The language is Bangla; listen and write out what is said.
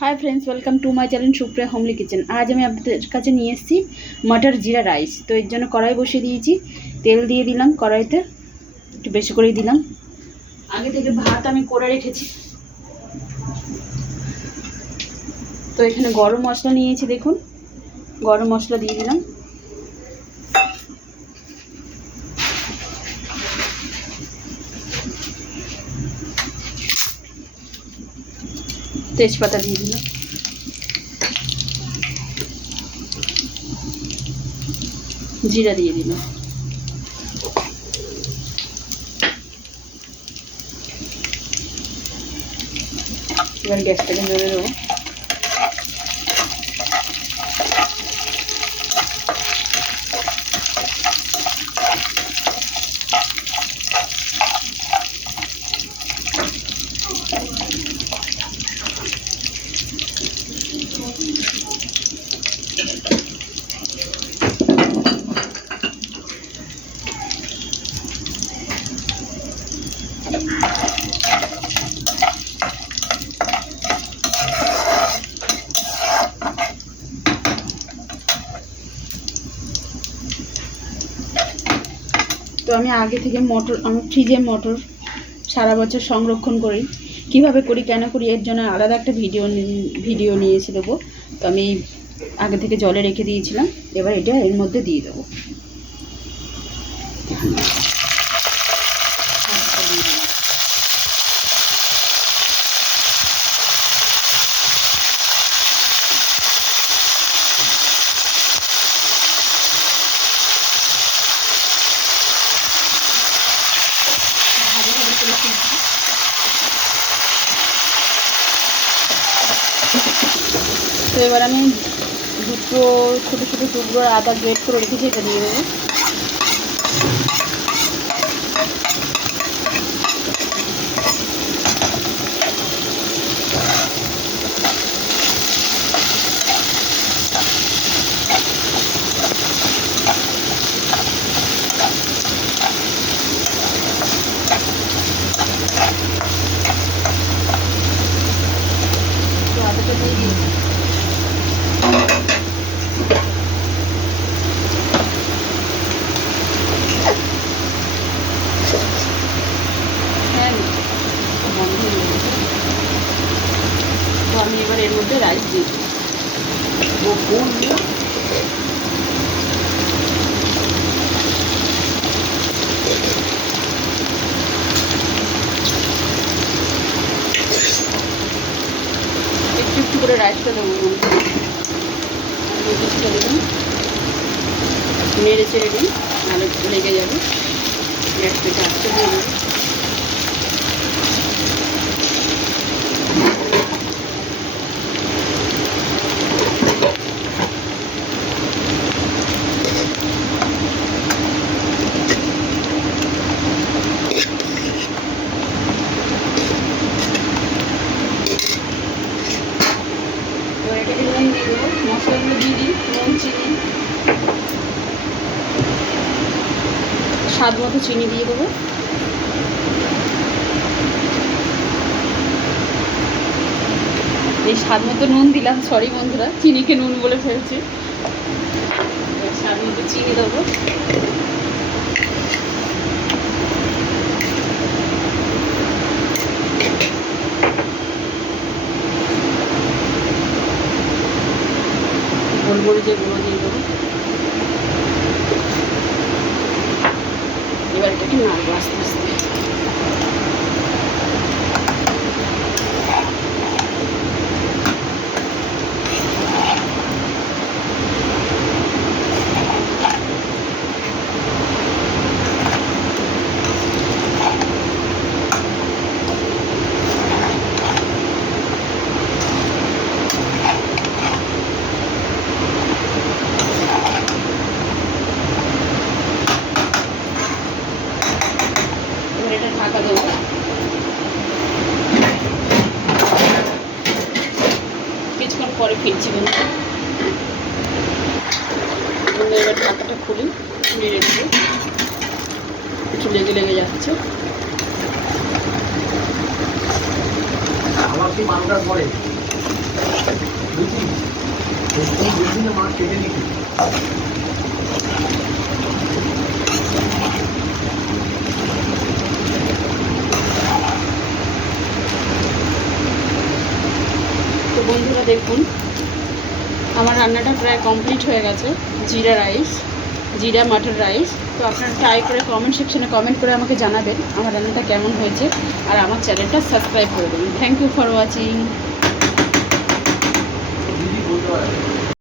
Hi friends, welcome to my channel Supriya homely kitchen. आज हमें आपদের কাছে নিয়ে এসেছি মটর জিরা রাইস। তো এর জন্য কড়াই বসিয়ে দিয়েছি, তেল দিয়ে দিলাম, কড়াইতে একটু বেশি করে দিলাম। আগে থেকে ভাত আমি করে রেখেছি। তো এখানে গরম মশলা নিয়েছি, দেখুন গরম মশলা দিয়ে দিলাম। তেজপাতা দিয়ে দিলাম, জিরা দিয়ে দিলাম। এবার গ্যাসটাকে ধরে দেবো। তো আমি আগে থেকে আমি ফ্রিজে মটর সারা বছর সংরক্ষণ করি। কিভাবে করি, কেন করি, এর জন্য আলাদা একটা ভিডিও নিয়েছি দেবো। তো আমি আগে থেকে জলে রেখে দিয়েছিলাম। এবার এটা এর মধ্যে দিয়ে দেবো। তো এবার আমি দুটো ছোটো ছোটো টুকরো আদা গ্রেট করে রেখেছি, এটা দিয়ে দেবো। আদাটা দিয়ে দিই। তো আমি এবার এর মধ্যে রাইস দিই। একটু একটু করে রাইসটা দেবো, নেড়ে চেড়ে দিই, নাহলে লেগে যাবে। গ্যাস থেকে আস্তে দিয়ে দেবো। মশলাগুলো দিয়ে দিই, নুন, চিনি, স্বাদ মতো চিনি দিয়ে দেবো। এই স্বাদ মতো নুন দিলাম, সরি বন্ধুরা, চিনিকে নুন বলে ফেলছি। স্বাদ মতো চিনি দেবো। গোলমরিচের গুঁড়ো দিয়ে দেবো। এবার এটাকে নাড়বো আস্তে আস্তে। এটা ঢাকা দেবো। কিছুক্ষণ পরে ফিরছি বন্ধু। এবার ঢাকাটা খুলি, নেড়ে দিয়ে একটু লেগে যাচ্ছে। মাছ কেটে নিচ্ছি। তো বন্ধুরা দেখুন আমার রান্নাটা প্রায় কমপ্লিট হয়ে গেছে। জিরা রাইস, জিরা মাটর রাইস। তো আপনারা ট্রাই করে কমেন্ট সেকশনে কমেন্ট করে আমাকে জানাবেন আমার রান্নাটা কেমন হয়েছে, আর আমার চ্যানেলটা সাবস্ক্রাইব করে দেবেন। Thank you for watching. দিদি বলতে পারে